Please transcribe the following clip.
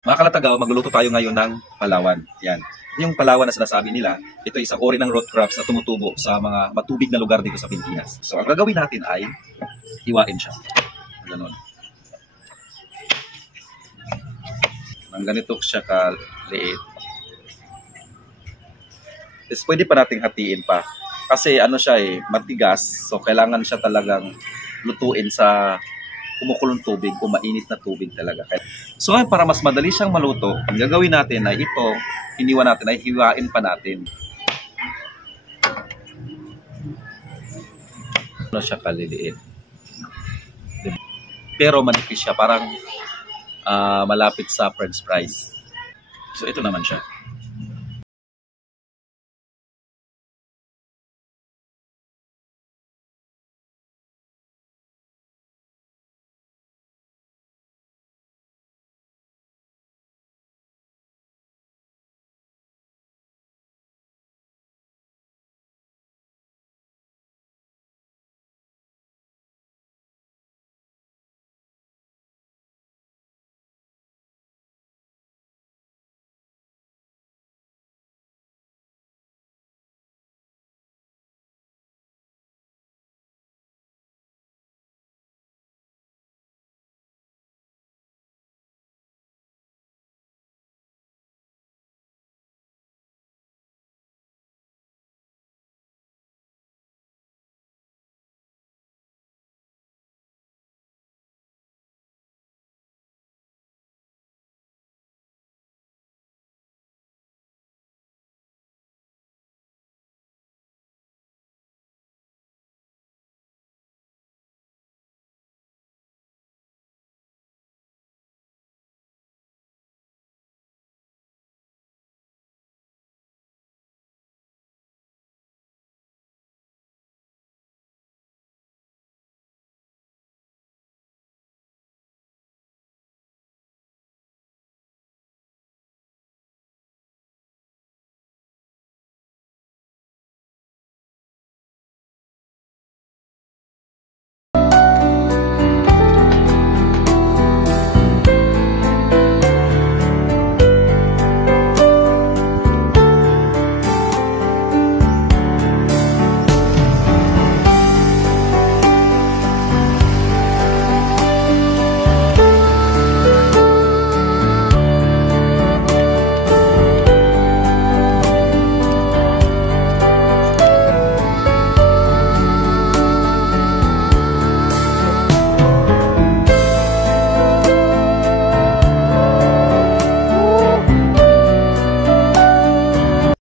Mga kalatagaw, magluluto tayo ngayon ng palawan. Yan. Yung palawan na sinasabi nila, ito ay isang uri ng root crops na tumutubo sa mga matubig na lugar dito sa Pilipinas. So, ang gagawin natin ay hiwain siya. Ganon. Nang ganito siya kaliit. Is pwede pa nating hatiin pa. Kasi ano siya matigas. So, kailangan siya talagang lutuin sa kumukulong tubig o mainit na tubig talaga. So ngayon, para mas madali siyang maluto, ang gagawin natin ay ito, iniwan natin ay hiwain pa natin. Ano siya kaliliit. Pero manipis siya, parang malapit sa French fries. So ito naman siya.